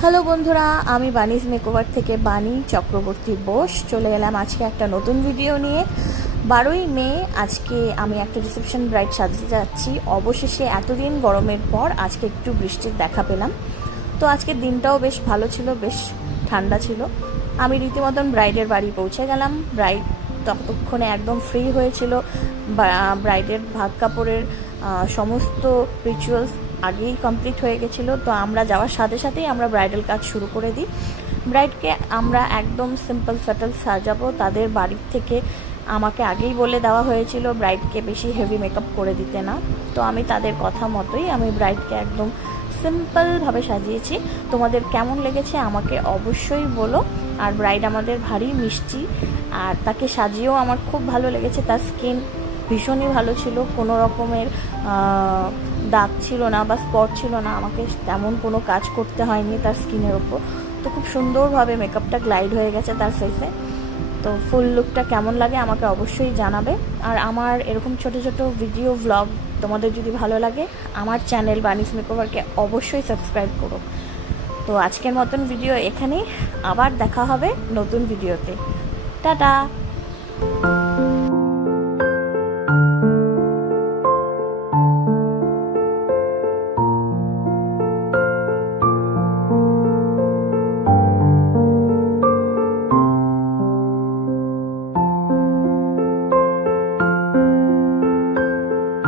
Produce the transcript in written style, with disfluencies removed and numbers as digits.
Hello বন্ধুরা, আমি বানিজ makeover থেকে বানি চক্রবর্তী বোস চলে এলাম আজকে একটা নতুন ভিডিও নিয়ে। 12ই মে আজকে আমি একটা রিসেপশন ব্রাইড সাজতে যাচ্ছি। অবশেষে এতদিন গরমের পর আজকে একটু বৃষ্টির দেখা পেলাম। তো আজকের দিনটাও বেশ ভালো ছিল, বেশ ঠান্ডা ছিল। আমি রীতিমতন ব্রাইডের বাড়ি পৌঁছে গেলাম। ব্রাইড ততক্ষণে একদম ফ্রি হয়েছিল। ব্রাইডের ভাত কাপড়ের সমস্ত রিচুয়ালস আগেই কমপ্লিট হয়ে গেছিলো। তো আমরা যাওয়ার সাথে সাথেই আমরা ব্রাইডাল কাজ শুরু করে দিই। ব্রাইডকে আমরা একদম সিম্পল স্যাটেল সাজাবো। তাদের বাড়ির থেকে আমাকে আগেই বলে দেওয়া হয়েছিল ব্রাইডকে বেশি হেভি মেকআপ করে দিতে না। তো আমি তাদের কথা মতোই আমি ব্রাইডকে একদম সিম্পলভাবে সাজিয়েছি। তোমাদের কেমন লেগেছে আমাকে অবশ্যই বলো। আর ব্রাইড আমাদের ভারী মিষ্টি, আর তাকে সাজিয়েও আমার খুব ভালো লেগেছে। তার স্কিন ভীষণই ভালো ছিল, কোনো রকমের দাগ ছিল না বা স্পট ছিল না। আমাকে তেমন কোনো কাজ করতে হয়নি তার স্কিনের ওপর। তো খুব সুন্দরভাবে মেকআপটা গ্লাইড হয়ে গেছে তার ফেসে। তো ফুল লুকটা কেমন লাগে আমাকে অবশ্যই জানাবে। আর আমার এরকম ছোট ছোট ভিডিও ব্লগ তোমাদের যদি ভালো লাগে, আমার চ্যানেল বানিজ মেকওভারকে অবশ্যই সাবস্ক্রাইব করো। তো আজকের মতন ভিডিও এখানেই, আবার দেখা হবে নতুন ভিডিওতে। টাটা।